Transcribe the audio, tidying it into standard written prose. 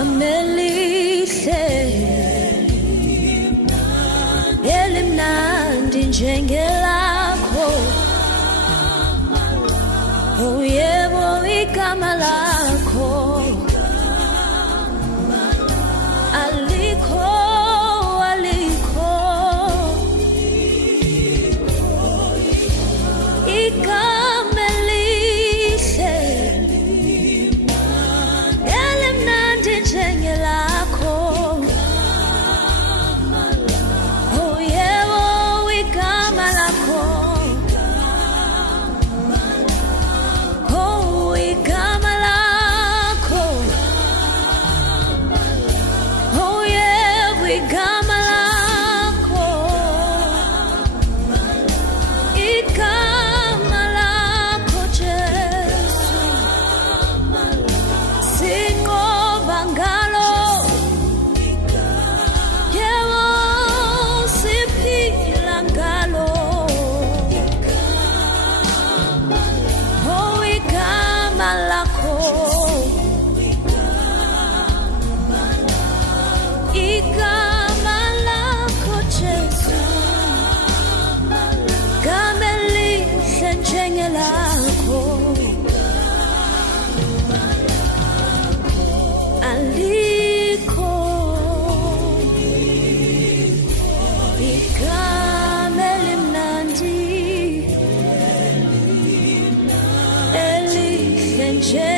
Kamelihle elimnandi njengelakho, oh yebo igama lakho alikho igama elihle elimnandi njengelakho, oh yebo igama lakho, oh igama lakho, oh yebo igama lakho, igama lakho Jesu, sinqoba ngalo, yebo siphila ngalo, oh igama lakho, igama lakho Jesu, igama elihle njengelakho alikho, igama elimnandi elihle njengelakho.